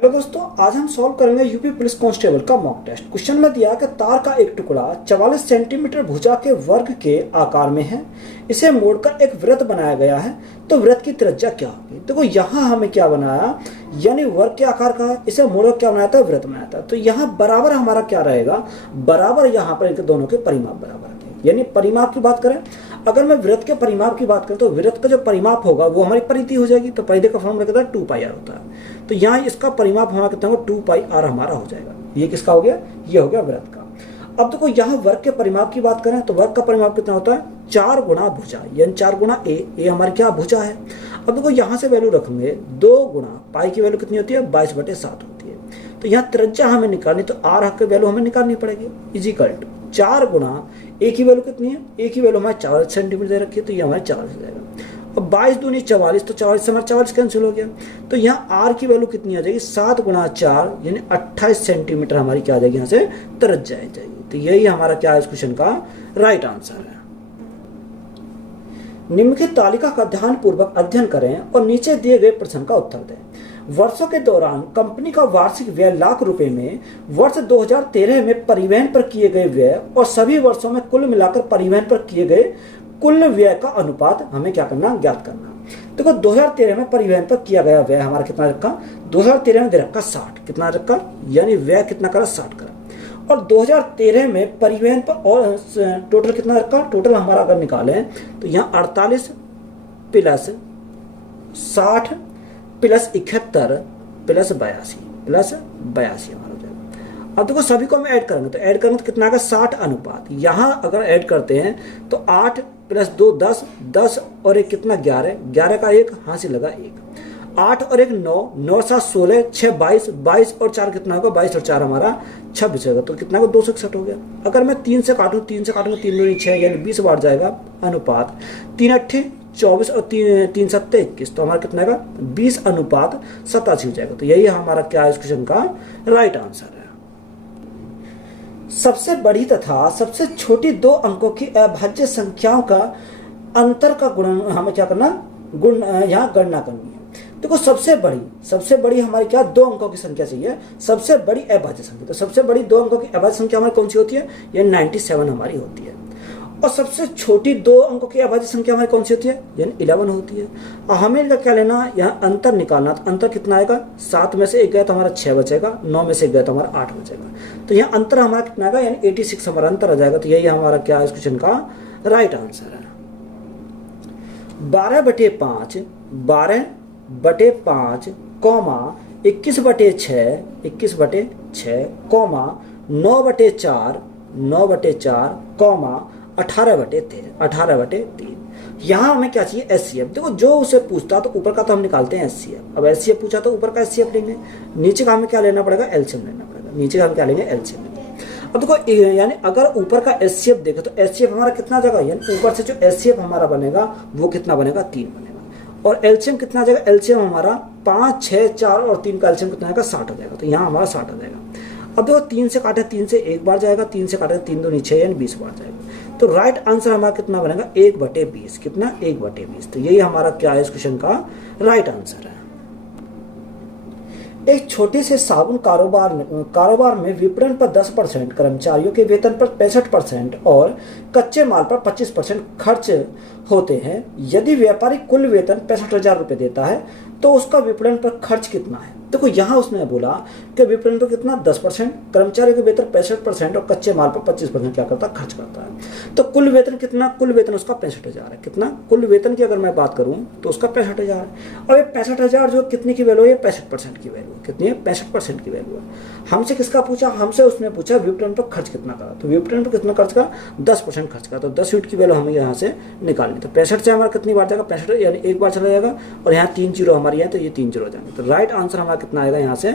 Hello दोस्तों, आज हम सॉल्व करेंगे यूपी पुलिस कांस्टेबल का मॉक टेस्ट। क्वेश्चन में दिया कि तार का एक टुकड़ा 44 सेंटीमीटर भुजा के वर्ग के आकार में है, इसे मोड़कर एक वृत्त बनाया गया है, तो वृत्त की त्रिज्या क्या होगी। देखो यहाँ हमें क्या बनाया, यानी वर्ग के आकार का, इसे मोड़कर क्या बनाया था, वृत्त बनाया था। तो यहाँ बराबर हमारा क्या रहेगा, बराबर यहाँ पर इनके दोनों के परिमाप बराबर है। यानी परिमाप की बात करें, अगर मैं वृत्त के परिमाप की बात करें तो वृत्त का जो परिमाप होगा वो हमारी परिधि हो जाएगी। तो परिधि का फॉर्मूला कितना है, 2πr होता है। तो यहाँ इसका परिमाप हमारा कितना होगा, 2πr हमारा हो जाएगा। ये किसका हो गया, ये हो गया वृत्त का। अब देखो यहाँ वर्ग के परिमाप की बात करें तो वर्ग का परिमाप कितना होता है, 4 गुणा भुजा, यानी 4 गुणा ए हमारी क्या भुजा है। अब देखो यहाँ से वैल्यू रखेंगे, 2 गुणा पाई की वैल्यू कितनी होती है, 22/7 होती है। तो यहाँ त्रिज्या हमें निकालनी, तो आर हक की वैल्यू हमें निकालनी पड़ेगी, इजिकल टू 4 गुणा ए की वैल्यू कितनी है, ए की वैल्यू हमारे 44 सेंटीमीटर दे रखी है, तो ये हमारे 44 हो जाएगा। और 22 दूनी 44, तो 44 से हमारा 44 कैंसिल हो गया। तो यहाँ आर की वैल्यू कितनी आ जाएगी, 7 गुणा 4 यानी 28 सेंटीमीटर हमारी क्या आ जाएगी, यहाँ से त्रिज्या आ जाएगी। तो यही हमारा क्या है इस क्वेश्चन का राइट आंसर है। निम्नलिखित तालिका का ध्यानपूर्वक अध्ययन करें और नीचे दिए गए प्रश्न का उत्तर दें। वर्षों के दौरान कंपनी का वार्षिक व्यय लाख रुपए में वर्ष 2013 में परिवहन पर किए गए व्यय और सभी वर्षों में कुल मिलाकर परिवहन पर किए गए कुल व्यय का अनुपात हमें क्या करना, ज्ञात करना। देखो 2013 में परिवहन पर किया गया व्यय हमारा कितना रखा, 2013 में दे रखा 60, कितना रखा, यानी व्यय कितना करा, 60 करा। और 2013 में परिवहन पर और टोटल कितना रखा, टोटल हमारा अगर निकालें तो यहाँ 48 प्लस 60 प्लस 71 प्लस 82 हमारा हो जाएगा। अब देखो सभी को हम ऐड करेंगे, तो ऐड करेंगे तो कितना आएगा, 60 अनुपात। यहाँ अगर ऐड करते हैं तो 8 प्लस 2 10, 10 और 1 कितना, 11, 11 का 1 हासिल लगा 1, 8 और 1 9, 9 7 16, 6 22, 22 और 4 कितना होगा, 22 और 4 हमारा 26 होगा। तो कितना होगा, 261 हो गया। अगर मैं 3 से काटूँ, 3 से काटूंगा, 3 दूनी 6 यानी 20 बार जाएगा अनुपात, 3 8 24 और 3 7 21, तो हमारा कितना आएगा, 20 अनुपात 87 हो जाएगा। तो यही हमारा क्या है इस क्वेश्चन का राइट आंसर है। सबसे बड़ी तथा सबसे छोटी 2 अंकों की अभाज्य संख्याओं का अंतर का गुणन हमें क्या करना, यहाँ गणना करनी है। देखो सबसे बड़ी हमारी क्या, 2 अंकों की संख्या चाहिए, सबसे बड़ी अभाज्य संख्या। तो सबसे बड़ी 2 अंकों की अभाज्य संख्या हमारी कौन सी होती है, ये 97 हमारी होती है। और सबसे छोटी 2 अंकों की अभाज्य संख्या हमारी कौन सी होती है, यानी 11 होती है। और हमें इनका क्या लेना, यहाँ अंतर निकालना। तो अंतर कितना आएगा, 7 में से 1 गया तो हमारा 6 बचेगा, 9 में से 1 गया तो हमारा 8 बचेगा। तो यहाँ अंतर हमारा कितना आएगा, यानी 86 हमारा अंतर आ जाएगा। तो यही हमारा क्या है इस क्वेश्चन का राइट आंसर है। 12/5 कौमा 21/6 9/4 कौमा 18/3। यहाँ हमें क्या चाहिए, एचसीएफ। देखो जो उसे पूछता तो ऊपर का तो हम निकालते हैं एचसीएफ। अब एचसीएफ पूछा तो ऊपर का एचसीएफ लेंगे, नीचे का हमें क्या लेना पड़ेगा, एलसीएम लेना पड़ेगा। नीचे का हम क्या लेंगे, एलसीएम लेंगे। अब देखो यानी अगर ऊपर का एचसीएफ देखे तो एचसीएफ हमारा कितना जाएगा, यानी ऊपर से जो एचसीएफ हमारा बनेगा वो कितना बनेगा, 3 बनेगा। और एलसीएम कितना जाएगा, एलसीएम हमारा 5 6 4 और 3 का एलसीएम कितना आएगा, 60 हो जाएगा। तो यहाँ हमारा 60 हो जाएगा। अब देखो 3 से काटे, 3 से 1 बार जाएगा, 3 से काटे 3 दूनी 6 यानी 20 बार जाएगा। तो राइट आंसर हमारा कितना बनेगा, 1/20। कितना, 1/20। तो यही हमारा क्या है इस क्वेश्चन का राइट आंसर है। एक छोटे से साबुन कारोबार में विपणन पर 10%, कर्मचारियों के वेतन पर 65% और कच्चे माल पर 25% खर्च होते हैं। यदि व्यापारी कुल वेतन 65,000 रुपये देता है तो उसका विपणन पर खर्च कितना है। देखो यहाँ उसने बोला कि विपणन पर कितना, 10%, कर्मचारी के वेतन 65% और कच्चे माल पर 25% क्या करता, खर्च करता है। तो कुल वेतन कितना, कुल वेतन उसका 65,000 है। कितना, कुल वेतन की अगर मैं बात करूं तो उसका 65,000 है। और ये 65,000 जो कितने की वैल्यू है, 65% की वैल्यू है। कितनी है, 65% की वैल्यू है। हमसे किसका पूछा, हमसे उसने पूछा विपणन पर खर्च कितना करा। तो विपणन पर कितना खर्च करा, 10% खर्च करा। तो 10 यूनिट की वैल्यू हमें यहाँ से निकालनी। तो 65 से हमारा कितनी बार जाएगा, 65 यानी 1 बार चला जाएगा। और यहाँ 3 जीरो हमारी है, तो ये 3 जीरो हो जाएंगे। तो राइट आंसर हमारा कितना आएगा यहाँ से,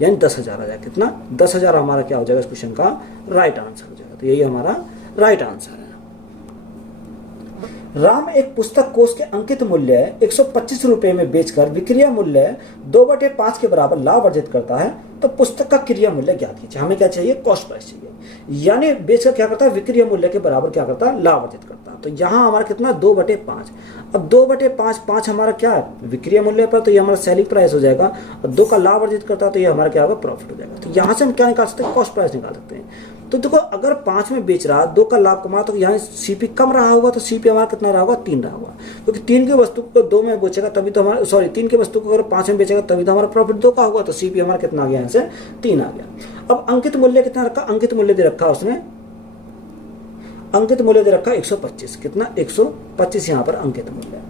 यानी 10,000 आ जाएगा। कितना, 10,000 हमारा क्या हो जाएगा इस क्वेश्चन का राइट आंसर हो जाएगा। तो यही हमारा राइट आंसर है। राम एक पुस्तक कोष के अंकित मूल्य 125 रुपए में बेचकर विक्रय मूल्य 2/5 के बराबर लाभ अर्जित करता है, तो पुस्तक का क्रय मूल्य ज्ञात कीजिए। हमें क्या चाहिए? कॉस्ट प्राइस चाहिए। यानी बेचकर क्या करता है? विक्रय मूल्य के बराबर क्या करता है? लाभ अर्जित करता है। तो यहाँ हमारा कितना? 2/5। अब 2/5, 5 हमारा क्या है? विक्रय मूल्य पर, तो ये हमारा सेलिंग प्राइस हो जाएगा, और 2 का लाभ अर्जित करता है तो ये हमारा क्या होगा? प्रॉफिट हो जाएगा। तो यहाँ से हम क्या निकाल सकते हैं? कॉस्ट प्राइस निकाल सकते हैं। तो देखो, अगर 5 में बेच रहा, 2 का लाभ कमा, तो यहाँ सीपी कम रहा होगा, तो सीपी हमारा कितना रहा होगा? 3 रहा होगा, क्योंकि 3 की वस्तु को 2 में बेचेगा तभी तो हमारा, सॉरी 3 की वस्तु को अगर 5 में बेचेगा तभी तो हमारा प्रॉफिट 2 का होगा, तो सीपी हमारा कितना आ गया? यहाँ से 3 आ गया। अब अंकित मूल्य कितना रखा? अंकित मूल्य दे रखा उसने, अंकित मूल्य दे रखा 125। कितना? 125 यहाँ पर अंकित मूल्य।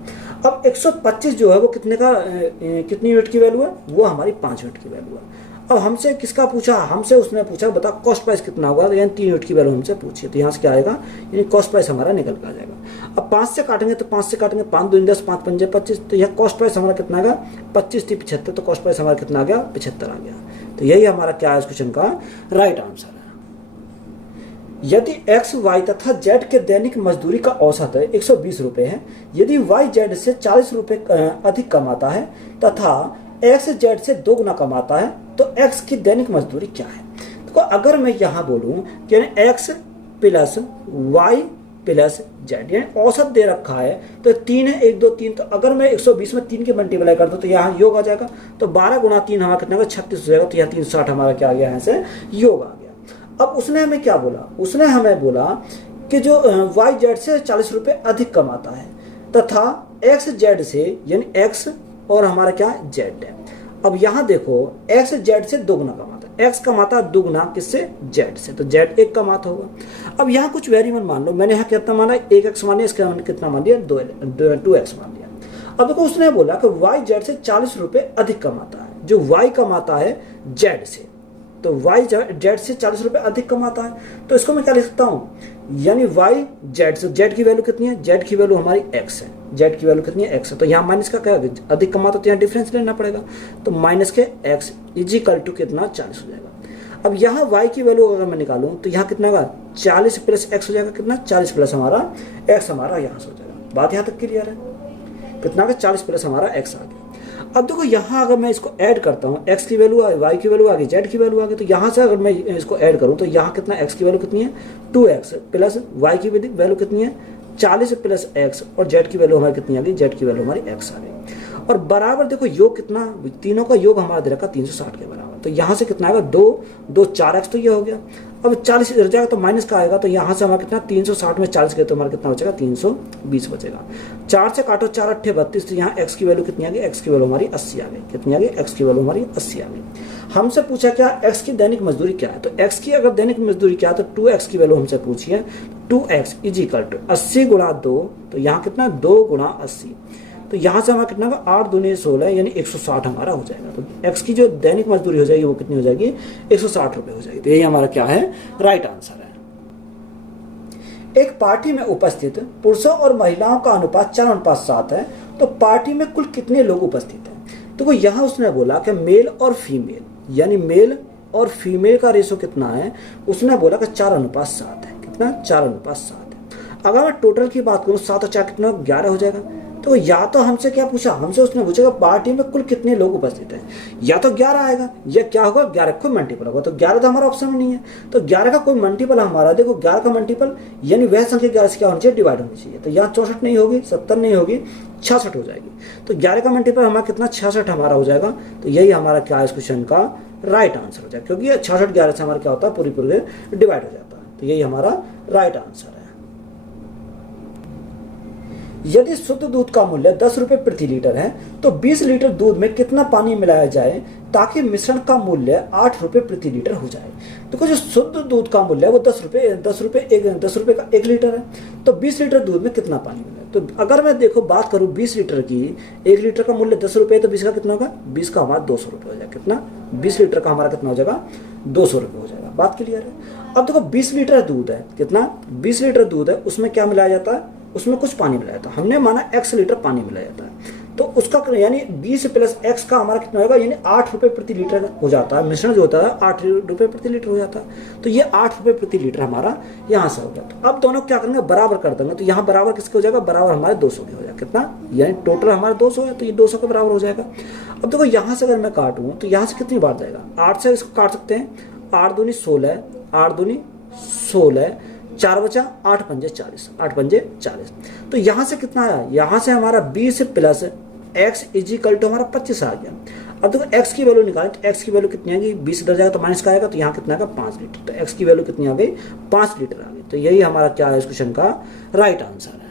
अब 125 जो है वो कितने का, कितनी यूनिट की वैल्यू है? वो हमारी 5 यूनिट की वैल्यू है। अब हमसे किसका पूछा? हमसे उसने पूछा बता कॉस्ट प्राइस कितना होगा, तो यानी 3 यूनिट की वैल्यू हमसे पूछी, तो यहाँ से क्या आएगा? यानी कॉस्ट प्राइस हमारा निकल कर आ जाएगा। अब 5 से काटेंगे तो 5 से काटेंगे, 5 दूनी 10, 5 पंजे 25, तो यह कॉस्ट प्राइस हमारा कितना आएगा? 25 थी 75, तो कॉस्ट प्राइस हमारा कितना आ गया? 75 आ गया। तो यही हमारा क्या है इस क्वेश्चन का राइट आंसर है। यदि एक्स, वाई तथा जेड के दैनिक मजदूरी का औसत 120 रुपए है, यदि वाई जेड से 40 रुपए अधिक कमाता है तथा एक्स जेड से 2 गुना कमाता है, तो एक्स की दैनिक मजदूरी क्या है? तो अगर मैं यहाँ बोलूं कि X plus Y plus Z, यानी औसत दे रखा है, तो 3 है, 1 2 3, तो अगर मैं 120 में 3 के मल्टीप्लाई कर दूं तो यहाँ योग आ जाएगा, तो 12 गुना 3 हमारा कितना होगा? 36 हो जाएगा, तो यहाँ 360 हमारा क्या आ गया? यहाँ से योग आ गया। अब उसने हमें क्या बोला? उसने हमें बोला कि जो वाई जेड से 40 रुपए अधिक कमाता है तथा एक्स जेड से, यानी एक्स और हमारा क्या? जेड है। अब यहाँ देखो, एक्स जेड से 2 गुना कमाता है, एक्स कमाता है 2 गुना किससे? जेड से, तो जेड 1 कमाता होगा। अब यहाँ कुछ वेरिएबल मान लो, मैंने यहाँ कितना माना? 1x मान लिया, इसका कितना मान लिया? 2x मान लिया। अब देखो, उसने बोला कि वाई जेड से 40 रुपए अधिक कमाता है, जो वाई कमाता है जेड से, तो वाई जेड से 40 रुपए अधिक कमाता है, तो इसको मैं क्या लिख सकता हूँ? यानी वाई जेड से, जेड की वैल्यू कितनी है? जेड की वैल्यू हमारी एक्स है, जेड की वैल्यू कितनी है? एक्स है, तो यहाँ माइनस का क्या है? अधिक कमाता, तो यहाँ डिफरेंस लेना पड़ेगा, तो माइनस के एक्स इजिकल टू कितना? 40 हो जाएगा। अब यहाँ वाई की वैल्यू अगर मैं निकालूं तो यहाँ कितना होगा? 40 प्लस एक्स हो जाएगा, कितना? 40 प्लस हमारा एक्स हमारा यहाँ से हो जाएगा। बात यहाँ तक क्लियर है? कितना का? 40 प्लस हमारा एक्स आ गया। अब देखो, यहाँ अगर मैं इसको ऐड करता हूँ, x की वैल्यू आ गई, y की वैल्यू आ गई, z की वैल्यू आ गई, तो यहाँ से अगर मैं इसको ऐड करूँ तो यहाँ कितना? x की वैल्यू कितनी है? 2x प्लस y की वैल्यू कितनी है? 40 प्लस x, और z की वैल्यू हमारी कितनी आ गई? z की वैल्यू हमारी x आ गई। और बराबर देखो योग कितना? तीनों का योग हमारा दे रखा 360 के बराबर, तो यहाँ से कितना आएगा? 2 4x, तो ये हो गया। अब 40 इधर जाएगा तो माइनस का आएगा, तो यहाँ से हमारा कितना? 360 में 40 गए तो हमारा कितना बचेगा? 320 बचेगा। 4 से काटो, 4 8 32, तो यहाँ x की वैल्यू कितनी आ गई? x की वैल्यू हमारी 80 आ गई। कितनी आ गई? x की वैल्यू हमारी 80 आ गई। हमसे पूछा क्या? x की दैनिक मजदूरी क्या है, तो x की अगर दैनिक मजदूरी क्या है तो 2x की वैल्यू हमसे पूछी है। 2x इजिकल टू 80 गुणा 2, तो यहाँ कितना? 2 गुणा 80, तो यहाँ से हमारा कितना होगा? 8 दूनी 16, यानी 160 हमारा हो जाएगा। तो x की जो दैनिक मजदूरी हो जाएगी वो कितनी हो जाएगी? 160 रुपए हो जाएगी। तो यही हमारा क्या है? राइट आंसर है। एक पार्टी में उपस्थित पुरुषों और महिलाओं का अनुपात 4:7 है, तो पार्टी में कुल कितने लोग उपस्थित हैं? तो यहाँ उसने बोला कि मेल और फीमेल, यानी मेल और फीमेल का रेशो कितना है? उसने बोला कि 4:7 है। कितना? 4:7 है। अगर मैं टोटल की बात करूँ, 7 और 4 कितना? 11 हो जाएगा। तो या तो हमसे क्या पूछा? हमसे उसने पूछा पार्टी में कुल कितने लोग उपस्थित हैं, या तो 11 आएगा, या क्या होगा? 11 का कोई मल्टीपल होगा, तो 11 तो हमारा ऑप्शन में नहीं है, तो 11 का कोई मल्टीपल हमारा, देखो 11 का मल्टीपल यानी वह संख्या 11 से क्या होनी चाहिए? डिवाइड होनी चाहिए। तो यहाँ 64 नहीं होगी, 70 नहीं होगी, 66 हो जाएगी। तो 11 का मल्टीपल हमारा कितना? 66 हमारा हो जाएगा। तो यही हमारा क्या है इस क्वेश्चन का राइट आंसर हो जाएगा, क्योंकि 66 11 से हमारा क्या होता है? पूरी डिवाइड हो जाता है। तो यही हमारा राइट आंसर है। यदि शुद्ध दूध का मूल्य 10 रुपए प्रति लीटर है, तो 20 लीटर दूध में कितना पानी मिलाया जाए ताकि मिश्रण का मूल्य 8 रुपए प्रति लीटर हो जाए? देखो, जो शुद्ध दूध का मूल्य है वो 10 रुपए का 1 लीटर है, तो 20 लीटर दूध में कितना पानी मिला? तो अगर मैं देखो बात करूं 20 लीटर की, 1 लीटर का मूल्य 10 रुपए, तो 20 का कितना होगा? 20 का हमारा 200 रुपये हो जाएगा। कितना? 20 लीटर का हमारा कितना हो जाएगा? 200 रुपये हो जाएगा। बात क्लियर है? अब देखो 20 लीटर दूध है, कितना? 20 लीटर दूध है, उसमें क्या मिलाया जाता है? उसमें कुछ पानी मिलाया था, हमने माना x लीटर पानी मिलाया जाता है। तो उसका यानी 20 प्लस x का हमारा कितना होगा, यानी 8 रुपये प्रति लीटर हो जाता है। मिश्रण जो होता है 8 रुपये प्रति लीटर हो जाता है। तो ये 8 रुपये प्रति लीटर हमारा यहाँ से हो गया। तो अब दोनों क्या करेंगे, बराबर कर देंगे। तो यहाँ बराबर किसके हो जाएगा, बराबर हमारे 200 के हो जाएगा। कितना, यानी टोटल हमारा 200 है, तो ये 200 के बराबर हो जाएगा। अब देखो यहाँ से अगर मैं काटूँ तो यहाँ से कितनी बार जाएगा, 8 से इसको काट सकते हैं, 8 दूनी 16, 8 दूनी 16, 4 बचा 8 पंजे 40, 8 पंजे 40। तो यहाँ से कितना आया, यहाँ से हमारा 20 प्लस x इजिकल टू हमारा 25 आ गया। अब देखो x की वैल्यू निकालें तो x की वैल्यू कितनी आ गई, 20 इधर जाएगा तो माइनस का आएगा, तो यहाँ कितना आएगा 5 लीटर। तो x की वैल्यू कितनी आ गई, 5 लीटर आ गई। तो यही हमारा क्या है इस क्वेश्चन का राइट आंसर है।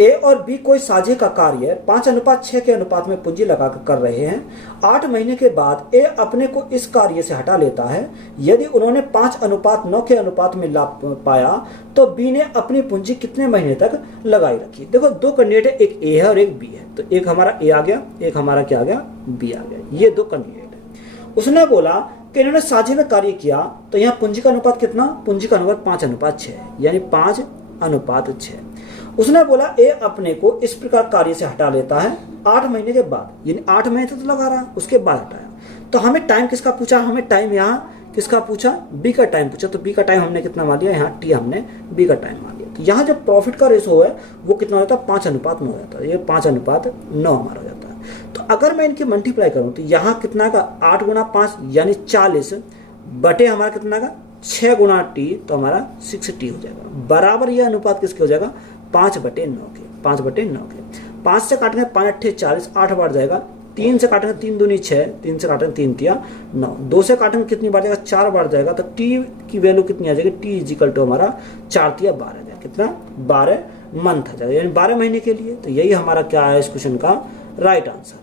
ए और बी कोई साझे का कार्य 5:6 के अनुपात में पूंजी लगाकर कर रहे हैं। 8 महीने के बाद ए अपने को इस कार्य से हटा लेता है। यदि उन्होंने 5:9 के अनुपात में लाभ पाया तो बी ने अपनी पूंजी कितने महीने तक लगाई रखी। देखो दो कैंडिडेट है, एक ए है और एक बी है। तो एक हमारा ए आ गया, एक हमारा क्या आ गया, बी आ गया। ये दो कैंडिडेट है। उसने बोला कि इन्होंने साझे में कार्य किया, तो यहाँ पूंजी का अनुपात कितना, पूंजी का अनुपात 5:6 यानी 5:6। उसने बोला ए अपने को इस प्रकार कार्य से हटा लेता है 8 महीने के बाद, यानी 8 महीने तो लगा रहा, उसके बाद हटाया। तो हमें टाइम किसका पूछा, हमें टाइम यहाँ किसका पूछा, बी का टाइम पूछा। तो बी का टाइम हमने कितना मान लिया, यहाँ टी हमने बी का टाइम मान लिया। तो यहाँ जो प्रॉफिट का रेशो है वो कितना होता है, 5:9 हो जाता है। ये 5:9 हमारा हो जाता है। तो अगर मैं इनकी मल्टीप्लाई करूँ तो यहाँ कितना का 8 गुना 5 यानी 40 बटे हमारा कितना का 6 गुना टी, तो हमारा 6t हो जाएगा। बराबर ये अनुपात किसके हो जाएगा, 5/9 के। 5/9 के 5 से काटेंगे 5 8 40, 8 बार जाएगा। 3 से काटेंगे 3 दूनी 6, 3 से काटेंगे 3 तिया 9, 2 से काटेंगे कितनी बार जाएगा, 4 बार जाएगा। तो टी की वैल्यू कितनी आ जाएगी, टी इजिकल टू हमारा 4 तिया 12 आ जाएगा। कितना, 12 मंथ आ जाएगा, यानी 12 महीने के लिए। तो यही हमारा क्या है इस क्वेश्चन का राइट आंसर है।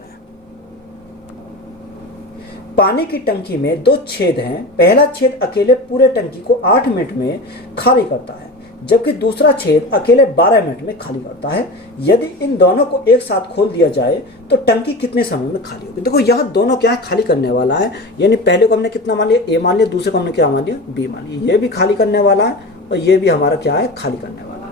पानी की टंकी में 2 छेद हैं। पहला छेद अकेले पूरे टंकी को 8 मिनट में खाली करता है, जबकि दूसरा छेद अकेले 12 मिनट में खाली करता है। यदि इन दोनों को एक साथ खोल दिया जाए तो टंकी कितने समय में खाली होगी। देखो यहाँ दोनों क्या है, खाली करने वाला है। यानी पहले को हमने कितना मान लिया, ए मान लिया, दूसरे को हमने क्या मान लिया, बी मान लिया। ये भी खाली करने वाला है और ये भी हमारा क्या है, खाली करने वाला है।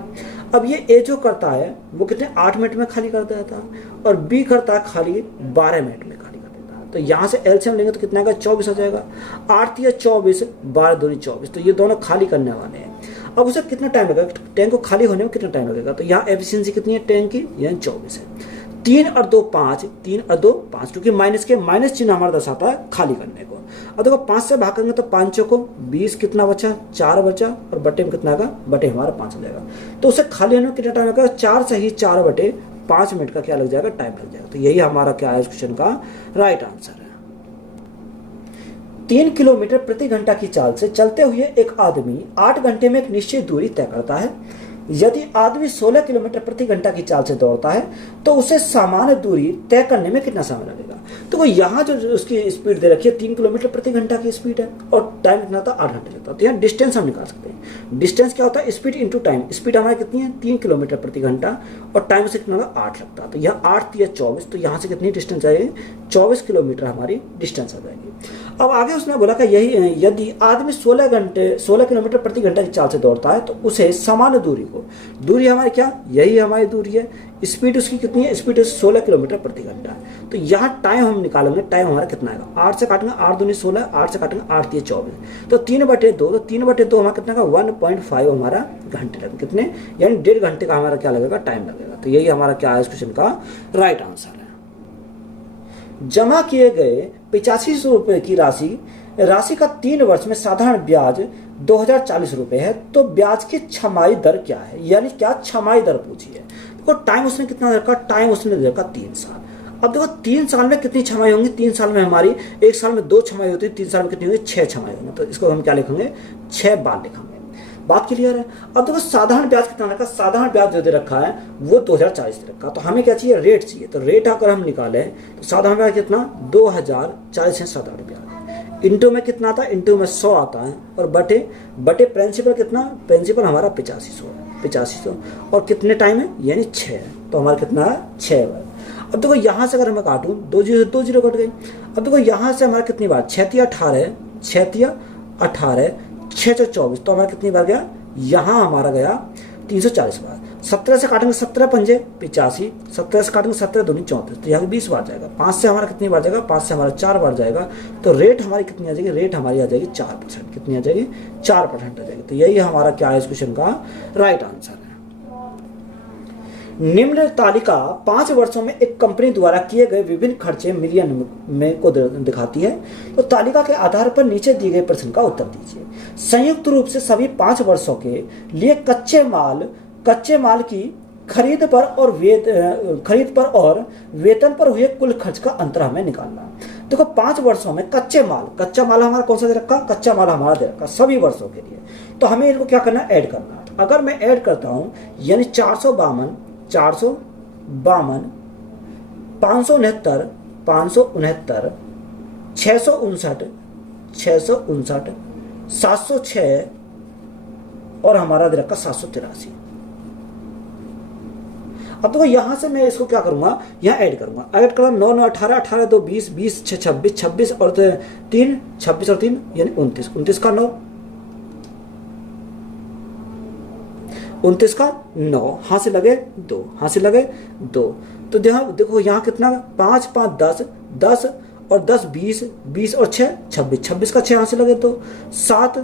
अब ये ए जो करता है वो कितने 8 मिनट में खाली कर देता है और बी करता है खाली 12 मिनट में खाली कर देता है। तो यहाँ से एलसीएम लेंगे तो कितना का 24 हो जाएगा। 8 तिया 24, 12 दूनी 24। तो ये दोनों खाली करने वाले हैं। अब उसे कितना टाइम लगेगा, टैंक को खाली होने में कितना टाइम लगेगा। तो यहाँ एफिशिएंसी कितनी है टैंक की, यानी 24 है। 3 और 2 5, 3 और 2 5, क्योंकि माइनस चिन्ह हमारा दर्शाता है खाली करने को। अब देखो 5 से भाग करेंगे तो 5 को 20, कितना बचा, 4 बचा, और बटे में कितना आएगा, बटे हमारा 5 हो जाएगा। तो उसे खाली होने में कितना टाइम लगेगा, 4 से ही 4/5 मिनट का क्या लग जाएगा, टाइम लग जाएगा। तो यही हमारा क्या है इस क्वेश्चन का राइट आंसर है। 3 किलोमीटर प्रति घंटा की चाल से चलते हुए एक आदमी 8 घंटे में एक निश्चित दूरी तय करता है। यदि आदमी 16 किलोमीटर प्रति घंटा की चाल से दौड़ता है तो उसे सामान्य दूरी तय करने में कितना समय लगेगा। तो यहाँ जो उसकी स्पीड दे रखी है 3 किलोमीटर प्रति घंटा की स्पीड है और टाइम कितना था, 8 घंटे लगता है। तो यहाँ डिस्टेंस हम निकाल सकते हैं। डिस्टेंस क्या होता है, स्पीड इंटू टाइम। स्पीड हमारी कितनी है, 3 किलोमीटर प्रति घंटा और टाइम से कितना होगा, 8 लगता है। तो यहाँ 8 तिया 24, तो यहाँ से कितनी डिस्टेंस आएगी, 24 किलोमीटर हमारी डिस्टेंस आ जाएगी। अब आगे उसने बोला कि यही यदि आदमी 16 किलोमीटर प्रति घंटा की चाल से दौड़ता है तो उसे सामान्य दूरी हमारी क्या, यही हमारी दूरी है। स्पीड उसकी कितनी है, स्पीड 16 किलोमीटर प्रति घंटा है। तो यहाँ टाइम हम निकालेंगे, टाइम हमारा कितना आएगा, 8 से काटेंगे 8 दूनी 16, 8 से काटेंगे 8 तिया 24, तो 3/2, तो 3/2 हमारा कितना का 1.5 हमारा घंटे लगेगा। कितने, यानी 1.5 घंटे का हमारा क्या लगेगा, टाइम लगेगा। तो यही हमारा क्या है इस क्वेश्चन का राइट आंसर है। जमा किए गए 8500 रुपये की राशि का 3 वर्ष में साधारण ब्याज 2040 रुपये है, तो ब्याज की छमाही दर क्या है, यानी क्या छमाही दर पूछी है। देखो टाइम उसने कितना रखा, टाइम उसने रखा 3 साल। अब देखो 3 साल में कितनी छमाही होंगी, 3 साल में हमारी, एक साल में 2 छमाही होती है, 3 साल में कितनी होगी, 6 छमाही होंगी। तो इसको हम क्या लिखेंगे, 6 बार लिखेंगे। बात क्लियर है। अब देखो साधारण ब्याज कितना रखा, साधारण ब्याज जो दे रखा है वो 2040 दे रखा। तो हमें क्या चाहिए, रेट चाहिए। तो रेट अगर हम निकालें तो साधारण ब्याज कितना, 2040 है साधारण ब्याज। इंटू में कितना आता है, इंटू में 100 आता है, और बटे प्रिंसिपल कितना, प्रिंसिपल हमारा 8500 है, 8500, और कितने टाइम है, यानी 6 है। तो हमारा कितना है, 6 बार। अब देखो यहाँ से अगर मैं काटूँ 2 जीरो कट गई। अब देखो यहाँ से हमारा कितनी बार, 6 तिया 18, 6 तिया 18, 6 24, तो हमारा कितनी बार गया, यहाँ हमारा गया 340 बार। 17 से काटेंगे 17 पंजे 85, 17 से काटेंगे 17 दूनी 34, तो यहाँ 20 बार जाएगा। 5 से हमारा कितनी बार जाएगा, 5 से हमारा 4 बार जाएगा। तो रेट हमारी कितनी आ जाएगी, रेट हमारी आ जाएगी 4%। कितनी आ जाएगी, 4% आ जाएगी। तो यही हमारा क्या है इस क्वेश्चन का राइट आंसर है। निम्न तालिका 5 वर्षों में एक कंपनी द्वारा किए गए विभिन्न खर्चे मिलियन में को दिखाती है। तो तालिका के आधार पर नीचे दिए गए प्रश्न का उत्तर दीजिए। संयुक्त रूप से सभी 5 वर्षों के लिए कच्चे माल की खरीद पर और वेतन पर हुए कुल खर्च का अंतर हमें निकालना। देखो 5 वर्षों में कच्चा माल हमारा कौन सा दे रखा, कच्चा माल हमारा दे रखा सभी वर्षों के लिए। तो हमें इनको क्या करना है, ऐड करना। तो अगर मैं ऐड करता हूं यानी 452, 569, 659, 706 और हमारा दे रखा 783। अब देखो यहां से मैं इसको क्या करूंगा, यहां ऐड करूंगा। ऐड करूंगा 9 9 18, 18 2 20, 20 6 26, 26 और 3 26 और 3 यानी 29, 29 का 9, 29 का 9, हाथ से लगे 2, हाथ से लगे 2। तो देखो यहाँ कितना 5 5 10, 10 और 10 20, 20 और 6 26, 26 का 6 हाथ से लगे 2, 7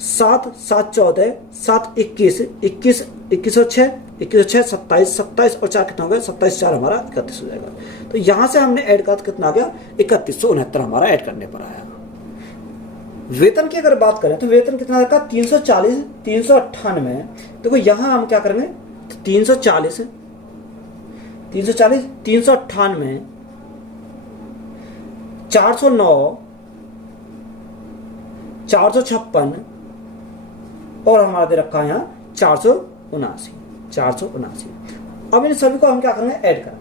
7 7 14, 7 21, 21 21 और 6, 21 और 6 27, 27 और 4 कितना हो गया, 27 4 हमारा 31 हो जाएगा। तो यहाँ से हमने ऐड कर कितना आ गया, 3169 हमारा ऐड करने पर आया। वेतन की अगर बात करें तो वेतन कितना रखा, 340, 398। देखो यहां हम क्या करेंगे, 340, 398, 409, 456 और हमारा दे रखा है यहाँ 479। अब इन सभी को हम क्या करेंगे, ऐड करेंगे।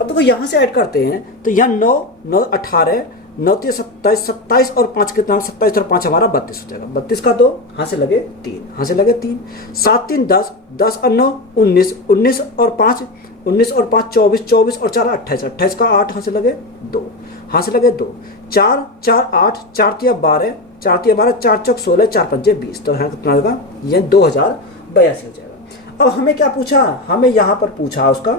अब देखो यहां से ऐड करते हैं तो यहाँ 9 9 18, 9 27, 27 और 5 कितना, 27 और 5 हमारा 32 हो जाएगा। 32 का 2 हाथ से लगे 3, हाथ से लगे 3, 7 3 10, 10 और 9 19, 19 और 5 19 और 5 24, 24 और 4 28, 28 का 8 हाथ से लगे 2, हाथ से लगे 2, 4 4 8, 4 3 12, 4 3 12, 4 चौक 16, 4 5 20। तो यहाँ कितना होगा, ये 2082 हो जाएगा। अब हमें क्या पूछा, हमें यहाँ पर पूछा उसका,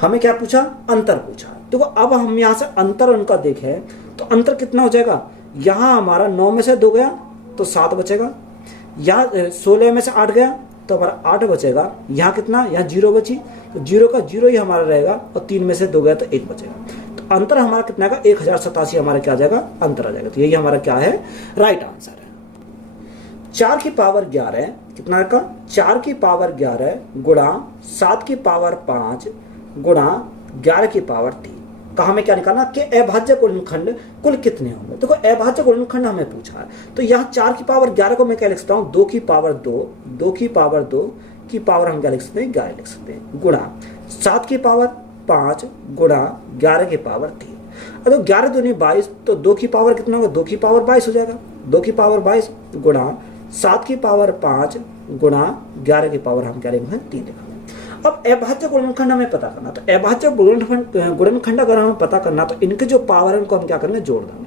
हमें क्या पूछा, अंतर पूछा। तो अब हम यहाँ से अंतर उनका देखें तो अंतर कितना हो जाएगा, यहाँ हमारा 9 में से 2 गया तो 7 बचेगा, यहाँ 16 में से 8 गया तो हमारा 8 बचेगा, यहाँ कितना, यहाँ 0 बची तो 0 का 0 ही हमारा रहेगा और 3 में से 2 गया तो 1 बचेगा। तो अंतर हमारा कितना का 1087 हमारा क्या आ जाएगा, अंतर आ जाएगा। तो यही हमारा क्या है, राइट आंसर है। 4 की पावर 11 कितना का, 4 की पावर 11 गुणा 7 की पावर 5 गुणा 11 की पावर 3 का हमें क्या निकालना कि अभाज्य गुणनखंड कुल कितने होंगे। देखो अभाज्य गुणनखंड हमें पूछा है तो यहाँ 4 की पावर 11 को मैं क्या लिख सकता हूँ, 2 की पावर 2, 2 की पावर 2 की पावर हम क्या लिख सकते हैं, 11 लिख सकते हैं, गुणा 7 की पावर 5 गुणा 11 की पावर 3। तो 11 दूनी 22, तो 2 की पावर कितना होगा, 2 की पावर 22 हो जाएगा, 2 की पावर 22 गुणा 7 की पावर 5 गुणा 11 की पावर हम क्या लिखेंगे, 3 लिखेंगे। अब अभाज्य गुणनखंड हमें पता करना, तो अभाज्य गुणनखंड अगर हमें पता करना तो इनके जो पावर है उनको हम क्या करेंगे, जोड़ देंगे।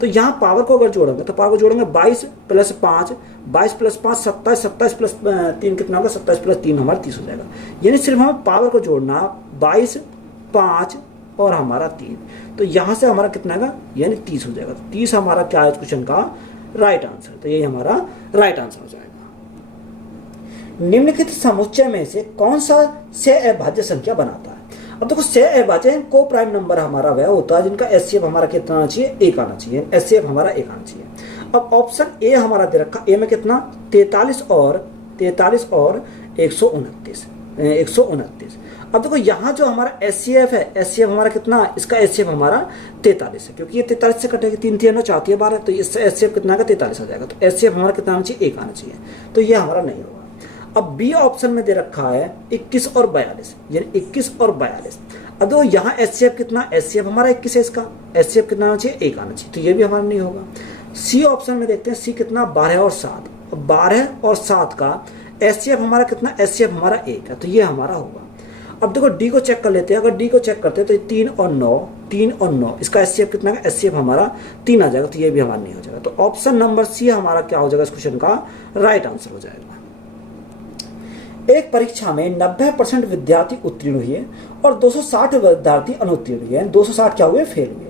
तो यहाँ पावर को अगर जोड़ेंगे तो पावर को जोड़ेंगे 22 + 5, 22 + 5 27, 27 + 3 कितना होगा, 27 + 3 हमारा 30 हो जाएगा। यानी सिर्फ हमें पावर को जोड़ना 22, 5 और हमारा 3, तो यहाँ से हमारा कितना आएगा, यानी 30 हो जाएगा। तो 30 हमारा क्या है इस क्वेश्चन का राइट आंसर, तो यही हमारा राइट आंसर हो जाएगा। निम्नलिखित समुच्चय में से कौन सा से अभाज्य संख्या बनाता है। अब देखो से अभाज्य को प्राइम नंबर हमारा वह होता है जिनका एचसीएफ हमारा कितना आना चाहिए, 1 आना चाहिए, एचसीएफ हमारा 1 आना चाहिए। अब ऑप्शन ए हमारा दे रखा, ए में कितना 43 और 129। अब देखो यहाँ जो हमारा एचसीएफ है, एचसीएफ हमारा कितना, इसका एचसीएफ हमारा 43 है, क्योंकि ये 43 से कटेगा, 3 3 9 4 3 12, तो इससे एचसीएफ कितना का 43 आ जाएगा। तो एचसीएफ हमारा कितना आना चाहिए, 1 आना चाहिए, तो ये हमारा नहीं होगा। अब बी ऑप्शन में दे रखा है 21 और 42, यानी 21 और 42। अब देखो यहाँ एचसीएफ कितना, एचसीएफ हमारा 21 है, इसका एचसीएफ कितना आना चाहिए, 1 आना चाहिए, तो ये भी हमारा नहीं होगा। सी ऑप्शन में देखते हैं, सी कितना 12 और 7, 12 और 7 का एचसीएफ हमारा कितना, एचसीएफ हमारा 1 है, तो ये हमारा होगा। अब देखो डी को चेक कर लेते हैं, अगर डी को चेक करते हैं तो 3 और 9, इसका एचसीएफ कितना है, एचसीएफ हमारा 3 आ जाएगा, तो ये भी हमारा नहीं हो जाएगा। तो ऑप्शन नंबर सी हमारा क्या हो जाएगा इस क्वेश्चन का राइट आंसर हो जाएगा। एक परीक्षा में 90% विद्यार्थी उत्तीर्ण हुए और 260 विद्यार्थी अनुत्तीर्ण हुए, 260 क्या हुए, फेल हुए।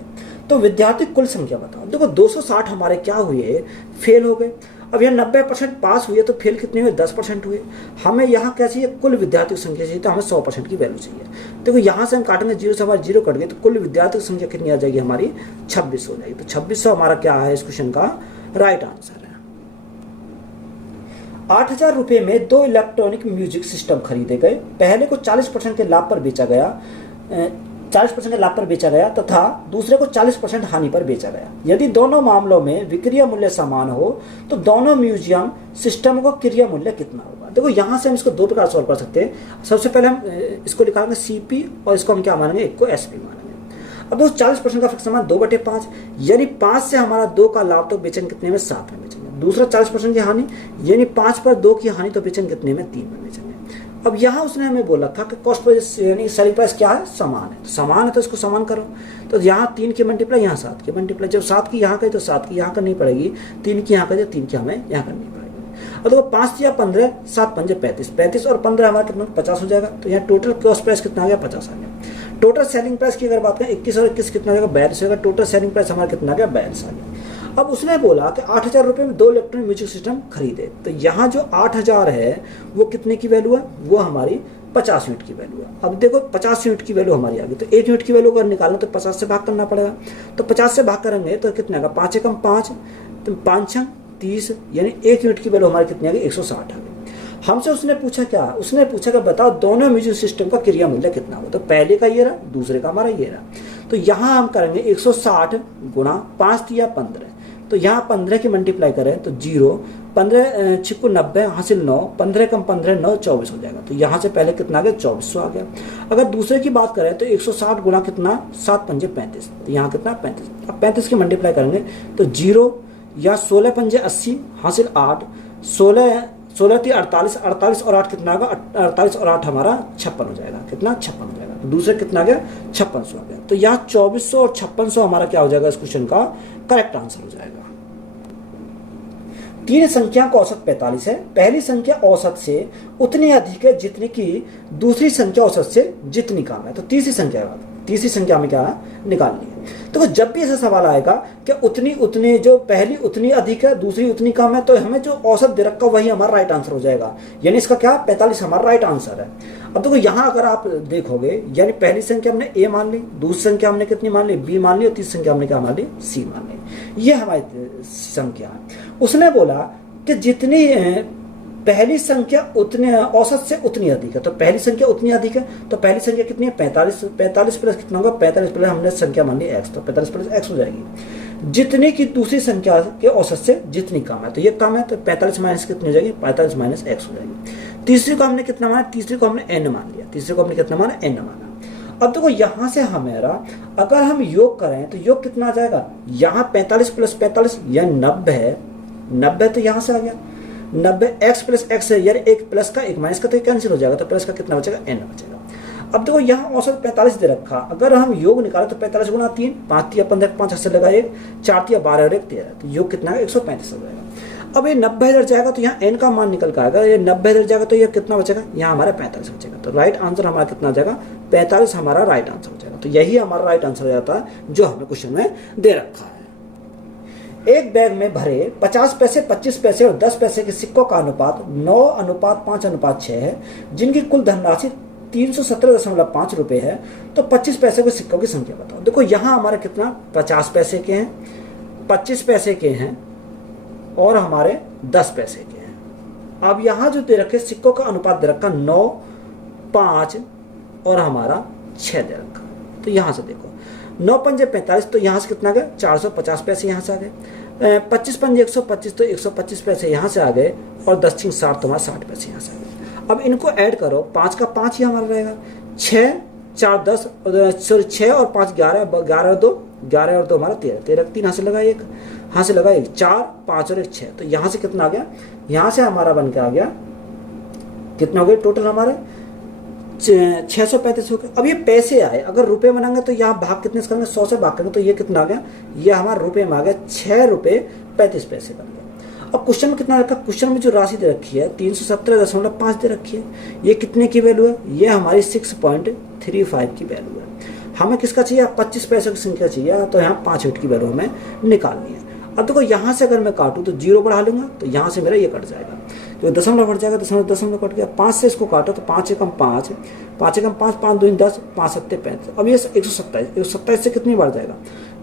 तो विद्यार्थी कुल संख्या बताओ। देखो 260 हमारे क्या हुए, फेल हो गए। अब यहाँ 90% पास हुए तो फेल कितने हुए, 10% हुए। हमें यहाँ क्या चाहिए, कुल विद्यार्थियों की संख्या चाहिए, तो हमें 100% की वैल्यू चाहिए। देखो यहाँ से हम काटेंगे, 0 से हमारे 0 कट गए, तो कुल विद्यार्थियों की संख्या कितनी आ जाएगी हमारी, 26 हो जाएगी। तो 2600 हमारा क्या है इस क्वेश्चन का राइट आंसर है। 8,000 रुपये में 2 इलेक्ट्रॉनिक म्यूजिक सिस्टम खरीदे गए। पहले को 40% के लाभ पर बेचा गया, 40% के लाभ पर बेचा गया तथा दूसरे को 40% हानि पर बेचा गया। यदि दोनों मामलों में विक्रय मूल्य समान हो तो दोनों म्यूजियम सिस्टम को क्रय मूल्य कितना होगा। देखो यहाँ से हम इसको दो प्रकार सॉल्व कर सकते हैं। सबसे पहले हम इसको लिखाएंगे सीपी और इसको हम क्या मानेंगे, एक को एसपी मानेंगे। अब दोस्तों 40% का फिक्स समान 2/5, यानी 5 से हमारा 2 का लाभ तो बेचेंगे कितने में, 7 में बेचेंगे। दूसरा 40% की हानि, यानी 5 पर 2 की हानि तो बेचेंगे कितने में, 3 में बेचेंगे। अब यहाँ उसने हमें बोला था कि कॉस्ट प्राइस यानी सेलिंग प्राइस क्या है, समान है। तो समान है तो इसको समान करो। तो यहाँ 3 की मल्टीप्लाई, यहाँ 7 की मल्टीप्लाई। जब 7 की यहाँ कही तो 7 की यहाँ करनी पड़ेगी, 3 की यहाँ कही तो 3 की हमें यहाँ करनी पड़ेगी। और देखो 5 या 15, 7 पंजे 35, 35 और 15 हमारा कितना 50 हो जाएगा। तो यहाँ टोटल कॉस्ट प्राइस कितना आ गया, 50 आ गया। टोटल सेलिंग प्राइस की अगर बात करें 21 और 21 कितना हो जाएगा, 42 होगा। टोटल सेलिंग प्राइस हमारा कितना आ गया, 42 आ गया। अब उसने बोला कि 8,000 रुपये में 2 इलेक्ट्रॉनिक म्यूजिक सिस्टम खरीदे। तो यहाँ जो 8,000 है वो कितने की वैल्यू है, वो हमारी 50 यूनिट की वैल्यू है। अब देखो 50 यूनिट की वैल्यू हमारी आ गई, तो 1 यूनिट की वैल्यू अगर निकालना तो 50 से भाग करना पड़ेगा। तो 50 से भाग करेंगे तो कितना आएगा, 5 एकम 5, तो 5 छंग 30, यानी 1 यूनिट की वैल्यू हमारी कितनी आ गई, 160 आ गई। हमसे उसने पूछा क्या, उसने पूछा कि बताओ दोनों म्यूजिक सिस्टम का क्रय मूल्य कितना होगा। तो पहले का ये रहा, दूसरे का हमारा ये रहा। तो यहाँ हम करेंगे 160 गुणा 5 या 15। तो यहाँ 15 की मल्टीप्लाई करें तो 0, 15 छिक्कू 90 हासिल 9, 15 कम 15 9, 24 हो जाएगा। तो यहाँ से पहले कितना आ गया, 2400 आ गया। अगर दूसरे की बात करें तो 160 गुणा कितना, 7 पंजे 35, तो यहाँ कितना 35। अब 35 की मल्टीप्लाई करेंगे तो 0 या 16 पंजे 80 हासिल 8, 16 थी 48, 48 और 8 कितना आएगा, 48 और 8 हमारा 56 हो जाएगा। कितना, 56 हो जाएगा। तो दूसरे कितना आ गया, 5600 आ गया। तो यहाँ 2400 और 5600 हमारा क्या हो जाएगा, इस क्वेश्चन का करेक्ट आंसर हो जाएगा। तीन संख्या का औसत 45 है। पहली संख्या औसत से उतनी अधिक है जितनी की दूसरी संख्या औसत से जितनी कम है। तो तीसरी संख्या हमें क्या निकालनी है। तो जब भी ऐसा सवाल आएगा कि उतनी जो पहली उतनी अधिक है दूसरी उतनी कम है, तो हमें जो औसत दे रखा वही हमारा राइट आंसर हो जाएगा। यानी इसका क्या, 45 हमारा राइट आंसर है। अब देखो यहाँ अगर आप देखोगे, यानी पहली संख्या हमने ए मान ली, दूसरी संख्या हमने कितनी मान ली, बी मान ली, और तीसरी संख्या हमने क्या मान ली, सी मान ली। ये हमारी संख्या है। उसने बोला कि जितनी पहली संख्या उतने औसत से उतनी अधिक है। तो पहली संख्या उतनी अधिक है, तो पहली संख्या कितनी है, 45। 45 प्लस कितना होगा, 45 प्लस हमने संख्या मान ली एक्स, तो 45 प्लस एक्स हो जाएगी। जितनी की दूसरी संख्या के औसत से जितनी कम है, तो ये कम है, तो 45 माइनस कितनी हो जाएगी, 45 माइनस एक्स हो जाएगी। तीसरी को हमने कितना माना, तीसरी को हमने एन मान लिया, तीसरी को हमने कितना माना, एन माना। अब देखो यहाँ से हमारा अगर हम योग करें तो योग कितना आ जाएगा, यहाँ 45 प्लस 45 या 90 है, 90 तो यहाँ से आ गया 90, एक्स प्लस एक्स है, यार एक प्लस का एक माइनस का तो कैंसिल हो जाएगा, तो प्लस का कितना बचेगा, एन बचेगा। अब देखो यहाँ औसत 45 दे रखा, अगर हम योग निकाले तो 45 गुना 3, 5 या 15, 5 से लगा 1, 4 या 12 और 1 13, तो योग कितना है, 135 हो जाएगा। अब ये 90 इधर जाएगा तो यहाँ एन का मान निकल कर आएगा, ये 90 इधर जाएगा तो ये कितना बचेगा, यहाँ हमारा 45 बचेगा। तो राइट आंसर हमारा कितना आ जाएगा, 45 हमारा राइट आंसर हो जाएगा। तो यही हमारा राइट आंसर हो जाता है जो हमें क्वेश्चन में दे रखा है। एक बैग में भरे 50 पैसे, 25 पैसे और 10 पैसे के सिक्कों का अनुपात 9:5:6 है, जिनकी कुल धनराशि 317.5 रुपए है। तो 25 पैसे के सिक्कों की संख्या बताओ। देखो यहाँ हमारे कितना, 50 पैसे के हैं, 25 पैसे के हैं और हमारे 10 पैसे के हैं। अब यहाँ जो दे रखे सिक्कों का अनुपात दे रखा 9, 5 और हमारा 6 दे रखा। तो यहाँ से देखो 9 पंजे 45, तो यहाँ से कितना गया, 450 पैसे यहाँ से आ गए। 25 पंजे 125, तो 125 पैसे यहाँ से आ गए, और 10 छिंग 60, तो हमारा 60 पैसे यहाँ से आ गए। अब इनको ऐड करो, 5 का 5 ही हमारा रहेगा, 6 4 10, सॉरी 6 और 5 11, 11 और 2 हमारा 13, 13 3 यहाँ से लगा 1, यहाँ से लगा 1, 4 5 और 1 6, तो यहाँ से कितना आ गया, यहाँ से हमारा बन के आ गया कितना हो गया टोटल हमारे 635 हो गए। अब ये पैसे आए, अगर रुपए बनाएंगे तो यहाँ भाग कितने से करेंगे, 100 से भाग करेंगे, तो ये कितना आ गया, ये हमारा रुपए में आ गया 6 रुपये 35 पैसे बन गया। अब क्वेश्चन में कितना रखा, क्वेश्चन में जो राशि दे रखी है 317.5 दे रखी है, ये कितने की वैल्यू है, ये हमारी 6.35 की वैल्यू है। हमें किसका चाहिए, 25 पैसे की संख्या चाहिए, तो यहाँ 5 यूनिट की वैल्यू हमें निकालनी है। अब देखो यहाँ से अगर मैं काटूँ तो 0 बढ़ा लूंगा तो यहाँ से मेरा ये कट जाएगा, जो दशमलव बढ़ जाएगा, दशमलव कट गया। 5 से इसको काटो तो 5 एकम 5, 5 एकम 5, 5 दूनी 10, 5 सत्ते 35। अब ये 127 से कितनी बार जाएगा,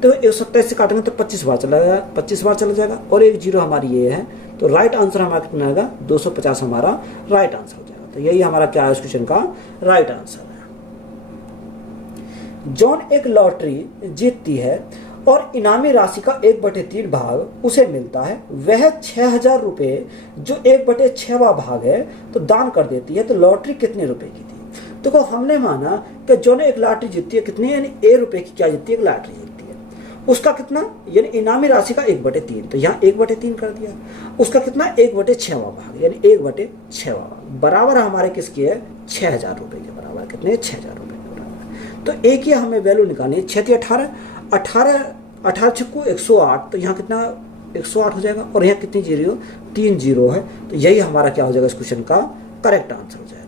तो 127 से काटेंगे तो 25 बार चला जाएगा, 25 बार चला जाएगा, और एक 0 हमारी ये है, तो राइट आंसर हमारा कितना आएगा, 250 हमारा राइट आंसर हो जाएगा। तो यही हमारा क्या है इस क्वेश्चन का राइट आंसर है। जॉन एक लॉटरी जीतती है और इनामी राशि का 1/3 भाग उसे मिलता है। वह 6,000 रुपये जो 1/6वां भाग है तो दान कर देती है। तो लॉटरी कितने रुपए की थी। तो हमने माना कि जॉन एक लॉटरी जीतती है, कितनी यानी A रुपए की क्या जीतती है, एक लॉटरी जीतती है। उसका कितना यानी इनामी राशि का 1/3, तो यहाँ 1/3 कर दिया। उसका कितना 1/6वां भाग यानी 1/6वां भाग बराबर हमारे किसके है, 6,000 रुपये के बराबर। कितने 6,000 रुपये के बराबर। तो एक ही हमें वैल्यू निकालनी है, 6 18 18 छक्कू 108, तो यहाँ कितना 108 हो जाएगा, और यहाँ कितनी 3 जीरो है। तो यही हमारा क्या हो जाएगा इस क्वेश्चन का करेक्ट आंसर हो जाएगा।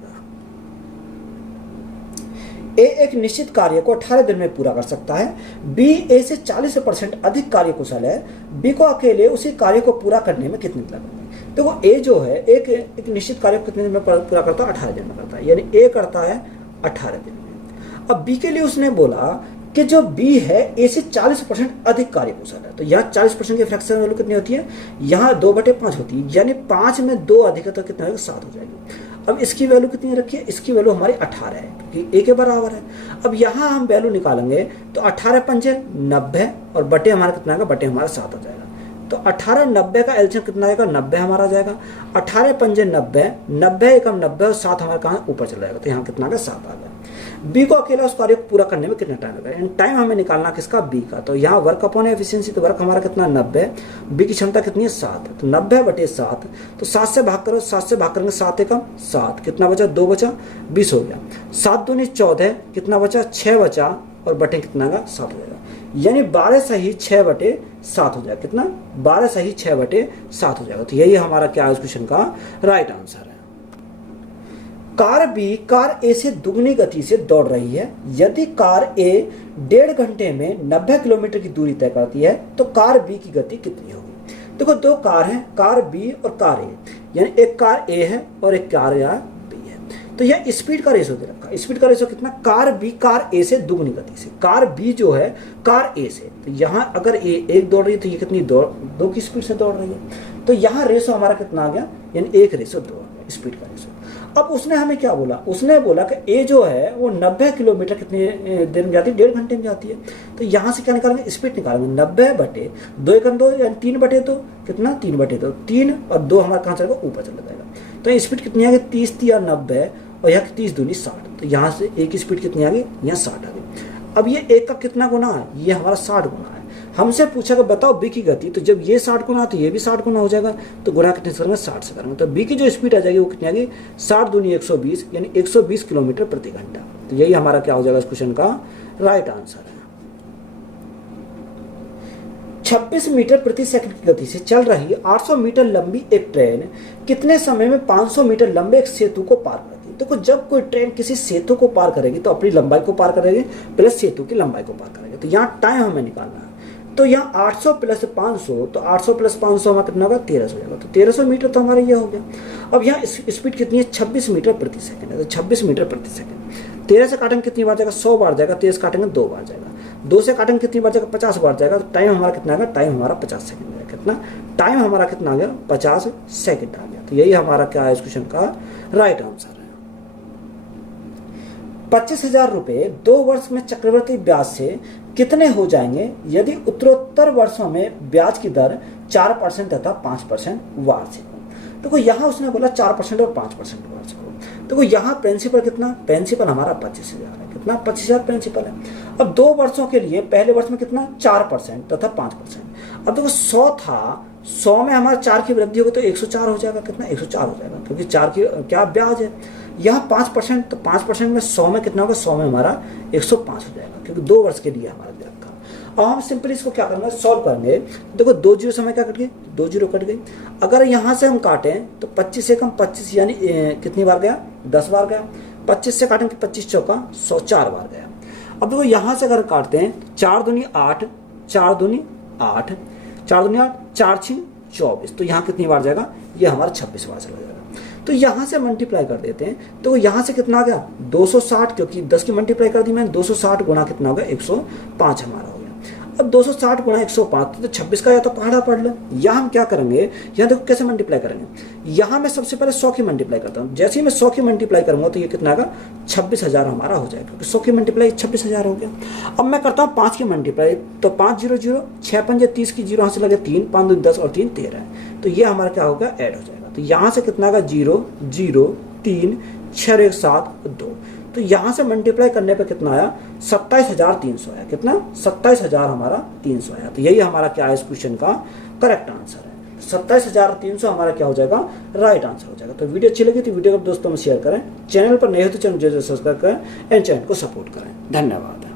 ए एक निश्चित कार्य को 18 दिन में पूरा कर सकता है। बी ए से 40% अधिक कार्यकुशल है। बी को अकेले उसी कार्य को पूरा करने में कितने लगेंगे। देखो ए जो है एक निश्चित कार्य को कितने दिन में पूरा करता है, 18 दिन में करता है, यानी ए करता है 18 दिन में। अब बी के लिए उसने बोला कि जो बी है ए से 40% अधिक कार्यकुशल है, तो यहाँ 40% की फ्रैक्शन वैल्यू कितनी होती है, यहाँ 2/5 होती है, यानी 5 में 2 अधिक है तो कितना होगा, 7 हो जाएगी। अब इसकी वैल्यू कितनी रखी है, इसकी वैल्यू हमारी 18 है क्योंकि ए के बराबर है। अब यहाँ हम वैल्यू निकालेंगे तो 18 पंजे 90 और बटे हमारा कितना आएगा, बटे हमारा 7 हो जाएगा। तो 18 90 का एलसीएम कितना आएगा, 90 हमारा आ जाएगा। 18 पंजे 90, 90 एकम 90 और 7 हमारा कहाँ ऊपर चला जाएगा, तो यहाँ कितना आ गया, 7 आ गया। बी को अकेला उस कार्य को पूरा करने में कितना टाइम लगेगा, टाइम हमें निकालना किसका, बी का। तो यहाँ वर्क अपॉन एफिशिएंसी, तो वर्क हमारा कितना 90, बी की क्षमता कितनी है 7, तो 90/7, तो 7 से भाग करो, 7 से भाग करेंगे 7 एकम 7, कितना बचा 2 बचा 20 हो गया। 7 दूनी 14, कितना बचा 6 बचा, और बटे कितना का 7 हो जाएगा, यानी 12 सही 6/7 हो जाएगा। कितना 12 सही 6/7 हो जाएगा। तो यही हमारा क्या है इस क्वेश्चन का राइट आंसर है। कार बी कार ए से दुगनी गति से दौड़ रही है। यदि कार ए 1.5 घंटे में 90 किलोमीटर की दूरी तय करती है तो कार बी की गति कितनी होगी। देखो 2 कार हैं, कार बी और कार ए, यानी एक कार ए है और एक कार बी है। तो यह स्पीड का रेशो दे रखा है। स्पीड का रेशो कितना, कार बी कार ए से दुगनी गति से, कार बी जो है कार ए से। तो यहाँ अगर ए 1 दौड़ रही है तो ये कितनी 2 की स्पीड से दौड़ रही है। तो यहाँ रेशो हमारा कितना आ गया, यानी 1:2 स्पीड का रेशो। अब उसने हमें क्या बोला, उसने बोला कि ए जो है वो 90 किलोमीटर कितने देर में जाती है, 1.5 घंटे में जाती है। तो यहाँ से क्या निकालेंगे, स्पीड निकालेंगे, 90/2 एकम 2 यानी 3/2, कितना 3/2, 3 और 2 हमारा कहाँ चलेगा, ऊपर चला जाएगा। तो स्पीड कितनी आ गई, 30 या 90, और यहाँ 30 दूनी 60। तो यहाँ से ए की स्पीड कितनी आ गई, यहाँ 60 आ गई। अब ये एक का कितना गुना है, ये हमारा 60 गुना है। हमसे पूछा कि बताओ बी की गति, तो जब ये 60 गुना तो ये भी 60 गुना हो जाएगा, तो गुना कितने से करेंगे, 60 से करेंगे। तो बी की जो स्पीड आ जाएगी वो कितनी आ गई, 60 दूनी 120, यानी 120 किलोमीटर प्रति घंटा। तो यही हमारा क्या हो जाएगा इस क्वेश्चन का राइट आंसर है। 26 मीटर प्रति सेकंड की गति से चल रही 800 मीटर लंबी एक ट्रेन कितने समय में 500 मीटर लंबे एक सेतु को पार करती है। देखो जब कोई ट्रेन किसी सेतु को पार करेगी तो अपनी लंबाई को पार करेगी प्लस सेतु की लंबाई को पार करेगी। तो यहाँ टाइम हमें निकालना है। तो यहाँ 800 + 500, तो 800 + 500 हमारा कितना होगा, 1300 हो जाएगा। तो 1300 मीटर तो हमारा ये हो गया। अब यहाँ स्पीड कितनी है, 26 मीटर प्रति सेकंड है। तो 26 मीटर प्रति सेकंड, 13 से काटेंगे कितनी बार जाएगा, 100 बार जाएगा। 13 काटेंगे 2 बार जाएगा। 2 से काटेंगे कितनी बार जाएगा, 50 बार जाएगा। तो टाइम हमारा कितना आएगा, टाइम हमारा 50 सेकंड है। कितना टाइम हमारा कितना आ गया, 50 सेकंड आ गया। तो यही हमारा क्या है इस क्वेश्चन का राइट आंसर है। 25,000 रुपये 2 वर्ष में चक्रवृद्धि ब्याज से कितने हो जाएंगे यदि उत्तरोत्तर वर्षों में ब्याज की दर 4% तथा 5% वार्षिक हो। देखो यहाँ उसने बोला 4% और 5% वार्षिक हो। देखो यहाँ प्रिंसिपल कितना, प्रिंसिपल हमारा 25,000 है। कितना 25,000 प्रिंसिपल है। अब 2 वर्षों के लिए पहले वर्ष में कितना 4% तथा 5%। अब देखो 100 था, 100 में हमारा 4 की वृद्धि होगी तो 104 हो जाएगा। कितना 104 हो जाएगा, क्योंकि 4 की क्या ब्याज है। यहाँ 5%, तो 5% में 100 में कितना होगा, 100 में हमारा 105 हो जाएगा, क्योंकि 2 वर्ष के लिए हमारा दे रखा। अब हम सिंपली इसको क्या करेंगे, सॉल्व करेंगे। देखो 2 जीरो समय क्या कट गई, 2 जीरो कट गई। अगर यहाँ से हम काटें तो 25 से कम 25 यानी कितनी बार गया, 10 बार गया। 25 से काटेंगे 25 चौका 100, 4 बार गया। अब देखो यहाँ से अगर काटते हैं 4 दूनी 8, 4 दूनी 8, 4 दूनी 8, 4 छिन 24, तो यहाँ कितनी बार जाएगा, ये हमारा 26 बार चला जाएगा। तो यहाँ से मल्टीप्लाई कर देते हैं, तो यहाँ से कितना आ गया 260, क्योंकि 10 की मल्टीप्लाई कर दी मैंने, 260 गुणा कितना हो गया 105 हमारा हो गया। अब 260 गुणा 105 तो 26 का या तो पहाड़ा पढ़ लो। यहाँ हम क्या करेंगे, यहाँ देखो कैसे मल्टीप्लाई करेंगे। यहाँ मैं सबसे पहले 100 की मल्टीप्लाई करता हूँ। जैसे ही मैं 100 की मल्टीप्लाई करूंगा तो ये कितना आएगा 26,000 हमारा हो जाएगा, क्योंकि 100 की मल्टीप्लाई 26,000 हो गया। अब मैं करता हूँ 5 की मल्टीप्लाई, तो 5 0 0, 6 पंजे 30 की 0 यहाँ से लगे 3, 5 2 10 और 3 13, तो ये हमारा क्या होगा ऐड हो जाएगा। तो यहाँ से कितना आएगा 0 0 3 6 1 7 2, तो यहाँ से मल्टीप्लाई करने पे कितना आया 27,300 आया। कितना 27,000 हमारा 300 आया। तो यही हमारा क्या है इस क्वेश्चन का करेक्ट आंसर है। 27,300 हमारा क्या हो जाएगा, राइट आंसर हो जाएगा। तो वीडियो अच्छी लगी तो वीडियो को दोस्तों में शेयर करें, चैनल पर नए हो तो चैनल जरूर सब्सक्राइब करें एंड चैनल को सपोर्ट करें। धन्यवाद।